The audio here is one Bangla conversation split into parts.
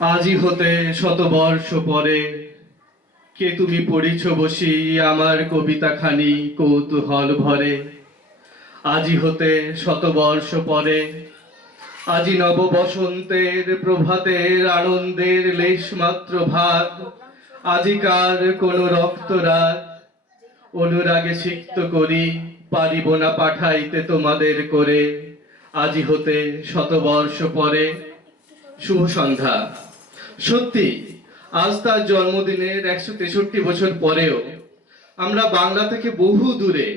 আজি হতে শতবর্ষ পরে কে তুমি পড়িছ বসি আমার কবিতাখানি কৌতূহল ভরে। আজি হতে শতবর্ষ পরে, আজি নব বসন্তের প্রভাতের আনন্দের লেশমাত্র ভাগ, আজিকার কোন রক্তরাগ অনুরাগে সিক্ত করি পারিব না পাঠাইতে তোমাদের করে। আজি হতে শতবর্ষ পরে। শুভ সন্ধ্যা। সত্যি আজ তার জন্মদিনের 163 বছর পরেও আমরা বাংলা থেকে বহু দূরে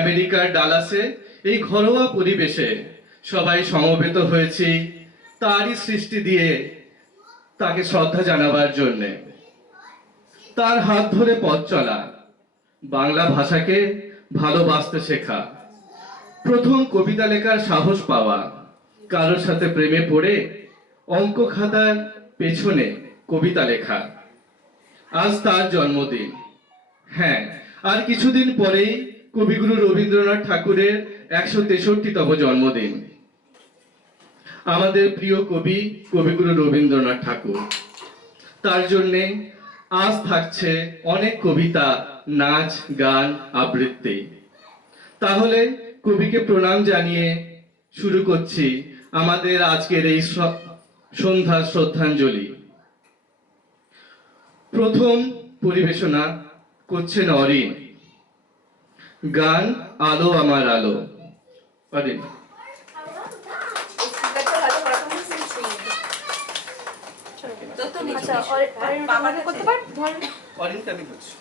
আমেরিকার ডালাসে এই ঘরোয়া পরিবেশে সবাই সমবেত হয়েছি তারই সৃষ্টি দিয়ে তাকে শ্রদ্ধা জানাবার জন্যে। তার হাত ধরে পথ চলা, বাংলা ভাষাকে ভালোবাসতে শেখা, প্রথম কবিতা লেখার সাহস পাওয়া, কারোর সাথে প্রেমে পড়ে অঙ্ক খাতার পেছনে কবিতা লেখা। আজ তার জন্মদিন। হ্যাঁ, আর কিছুদিন পরেই কবিগুরু রবীন্দ্রনাথ ঠাকুরের 163তম জন্মদিন। আমাদের প্রিয় কবি কবিগুরু রবীন্দ্রনাথ ঠাকুর। তার জন্যে আজ থাকছে অনেক কবিতা, নাচ, গান, আবৃত্তি। তাহলে কবিকে প্রণাম জানিয়ে শুরু করছি আমাদের আজকের এই সন্ধ্যা শ্রদ্ধাঞ্জলি। প্রথম পরিবেশনা করছেন অরিন। গান আলো আমার আলো। অরিন। অরিনটা আমি করছি।